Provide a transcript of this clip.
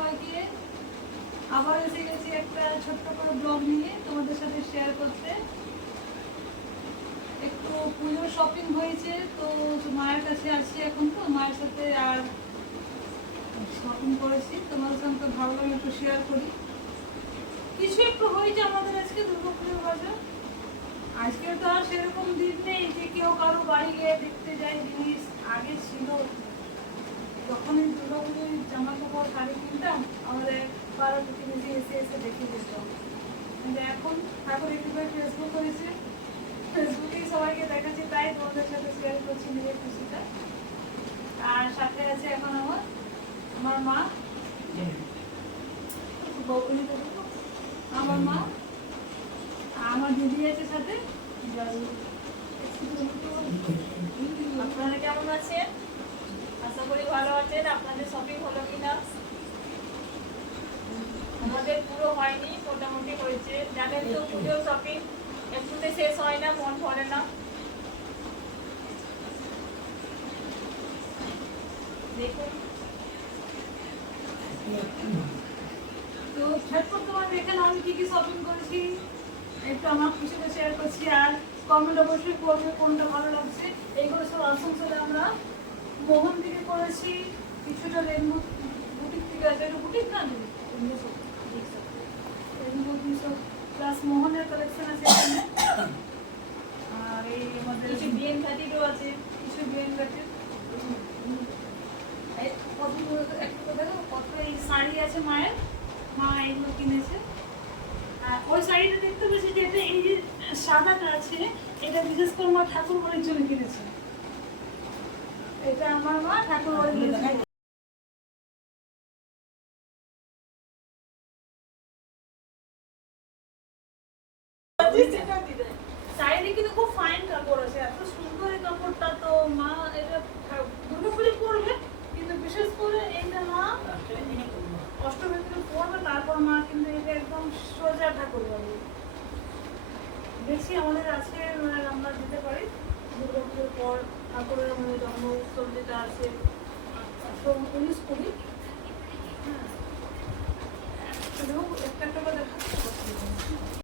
সবাইকে আবার এসে গেছি একটা ছোট্ট করে ব্লগ নিয়ে তোমাদের সাথে শেয়ার করতে। একটু পুজোর শপিং হয়েছে, তো মায়ের কাছে আসছি এখন তো, মায়ের সাথে আর শপিং করেছি। তোমাদের সঙ্গে ভাবলাম একটু শেয়ার করি। কিছু একটু হয়েছে আমাদের আজকে দুর্গা পুজোর বাজার। আজকে তো আর সেরকম দিন নেই যে কেউ কারও বাড়ি গিয়ে দেখতে যায় জিনিস, আগে ছিল। যখনই দুর্গা পুজোর জামা কাপড় শাড়ি কিনতাম, আমাদের পাড়া প্রতিবেশী এসে এসে দেখে যেত কিন্তু এখন ঠাকুর একটুখানি ফেসবুক করেছে। ফেসবুকেই সবাইকে দেখাচ্ছি, তাই তোমাদের সাথে শেয়ার করছি নিজের খুশিটা। আর সাথে আছে এখন আমার আমার মা। বউগুলিতে আমার মা। আমার দিদি আছে সাথে। আপনারা কেমন আছেন? আশা করি ভালো আছেন। আপনাদের শপিং হলো কিনা? আমাদের পুরো হয়নি মোটামুটি হয়েছে। জানেন তো পুজো শপিং একটুতে শেষ হয় না মন ভরে না। দেখুন। তো ঝটপট তোমার দেখেন আমি কি কি শপিং করেছি। একটু আমার খুশিটা শেয়ার করছি। আর কমেন্ট অবশ্যই করবে কোনটা ভালো লাগছে। এইগুলো সব আসানসোলে আমরা মোহন থেকে করেছি কিছুটা রেনবো বুটিক থেকে আছে বুটিক না রেনবো সব প্লাস মোহনের কালেকশন আছে এখানে। আর এই আমাদের কিছু বিএন থার্টিরও আছে। কিছু করে দেখো কত এই শাড়ি আছে মায়ের? মা এগুলো কিনেছে। আর ওই শাড়িটা দেখতে পেয়েছি যে এই যে সাদাটা আছে এটা বিশেষ করে মা ঠাকুর বাড়ির জন্য কিনেছে। এটা আমার পরবে, কিন্তু বিশেষ করে এইটা মা অষ্টমীর দিনে পরবে তারপর মা কিন্তু এটা একদম সোজা ঠাকুর বাড়ি বেশি আমাদের মানে আমরা দুর্গাপুজোর পর। ঠাকুরের জন্ম উৎসব যেটা আছে উনিশ কুড়ি